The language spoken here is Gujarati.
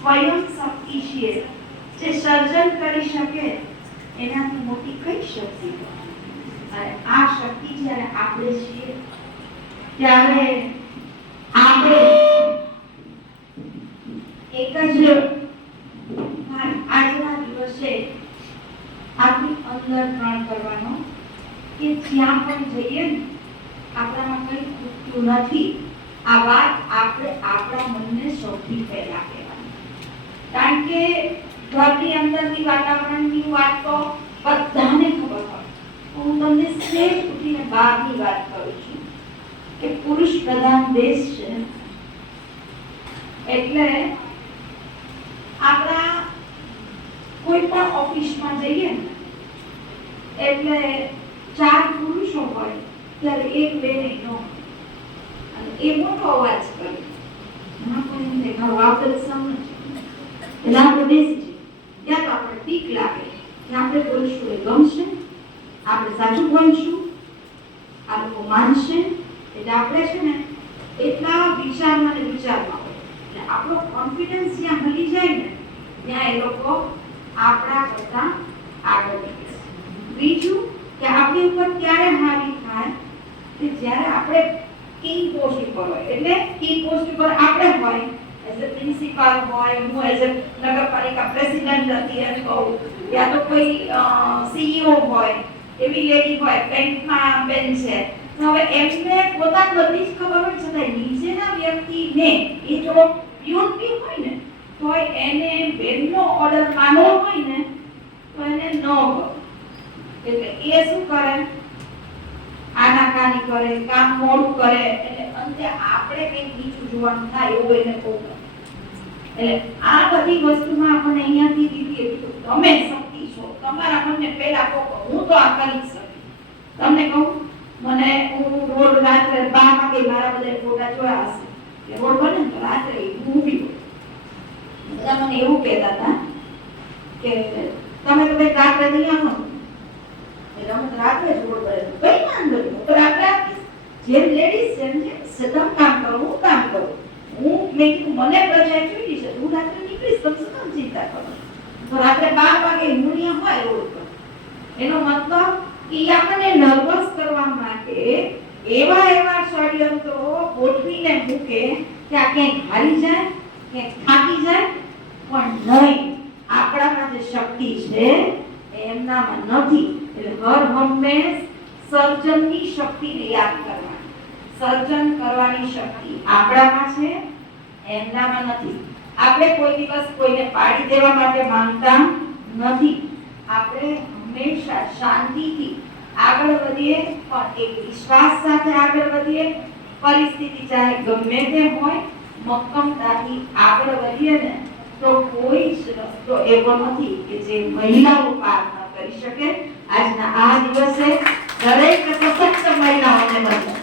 સ્વયં શક્તિ છીએ જે સર્જન કરી શકે, એનાથી મોટી કઈ શક્તિ અને આ શક્તિ જ્યારે આપણે છીએ, ત્યારે આપણે એક જ આજના દિવસે આપણી અંદર ગ્રહણ કરવાનો કે જ્યાં પણ જઈએ ને, આપણામાં કંઈ ખૂટતું નથી. આ વાત આપણે આપણા મનને સૌથી પહેલા. કે ઘરની અંદરની વાતાવરણની વાત તો બધાને ખબર હોય. હું તમને સ્ટેજ ઉઠીને બહારની વાત કરું છું કે પુરુષ પ્રધાન દેશ છે એટલે આપણા કોઈ પણ ઓફિસમાં જઈએ ને, એટલે ચાર પુરુષો હોય, ત્યારે એક બે નહીં અને એ મોટો અવાજ કરે. એમાં પણ એમ દેખાવ આપણે સામે એટલે આપણે ત્યાં તો આપણે ટીક લાગે. કે આપણે બોલશું એ ગમશે? આપણે સાચું બોલશું આ લોકો માનશે? એટલે આપણે છે ને એટલા વિચારમાં ને વિચારમાં એટલે આપણો કોન્ફિડન્સ જ્યાં હલી જાય ને, ત્યાં એ લોકો આપણા કરતા આગળ નીકળે બીજું કે આપણી ઉપર ક્યારે હાવી થાય કે જ્યારે આપણે કિંગ પોસ્ટ ઉપર હોય. એટલે કિંગ પોસ્ટ ઉપર આપણે હોય એઝ અ પ્રિન્સિપાલ હોય હું એઝ અ નગરપાલિકા પ્રેસિડેન્ટ હતી એમ કહું યા તો કોઈ સીઈઓ હોય, એવી લેડી હોય, બેંકમાં બેન છે. હવે એમને પોતાની બધી જ ખબર હોય છતાં નીચેના વ્યક્તિને, એ જો પ્યુન બી હોય ને, તો એને બેનનો ઓર્ડર માનવો હોય ને, તો એને ન એટલે એ શું કરે? આનાકાની કરે, કામ મોડું કરે, એટલે અંતે આપણે કંઈક બીજું જોવાનું થાય એવું એને કહું. એટલે આ બધી વસ્તુમાં આપણને અહીંયાથી દીધી એટલું તમે શક્તિ છો. તમારા મનને પહેલા કહો હું તો આ કરી શકી. તમને કહું, મને હું રોડ રાત્રે બાર વાગે મારા બધા ફોટા જોયા હશે. કે રોડ બને તો રાત્રે હું ઊભી બધા મને એવું કહેતા હતા કે તમે તો ભાઈ રાત્રે નહીં આવો. એટલે હું રાત્રે જ રોડ બને. કઈ વાંધો નહીં. હું તો રાત્રે આપીશ જેમ લેડીઝ જેમ જેમ કામ કરું, હું કામ કરું. મેં કીધું મને પ્રજા જોઈ છે હું રાત્રે નીકળીશ, તમે શું ચિંતા કરો? તો રાત્રે બાર વાગે હિંગણિયા હોય રોડ પર. એનો મતલબ કે આપણને નર્વસ કરવા માટે એવા એવા ષડયંત્રો ગોઠવીને મૂકે કે આ ક્યાંક હારી જાય ક્યાંક થાકી જાય, પણ નહીં. આપણામાં જે શક્તિ છે, એમનામાં નથી. એટલે હર હંમેશ સર્જનની શક્તિને યાદ કરવાની. સર્જન કરવાની શક્તિ આપણામાં છે એમનામાં નથી. આપણે કોઈ દિવસ કોઈને પાડી દેવા માટે માંગતા નથી. આપણે હંમેશા શાંતિથી આગળ વધીએ, પણ એક વિશ્વાસ સાથે આગળ વધીએ. પરિસ્થિતિ ચાહે ગમે તે હોય, મક્કમતાથી આગળ વધીએ ને, તો કોઈ જ રસ્તો એવો નથી કે જે મહિલાઓ પાર ન કરી શકે. આજના આ દિવસે દરેક સશક્ત મહિલાઓને બદલે.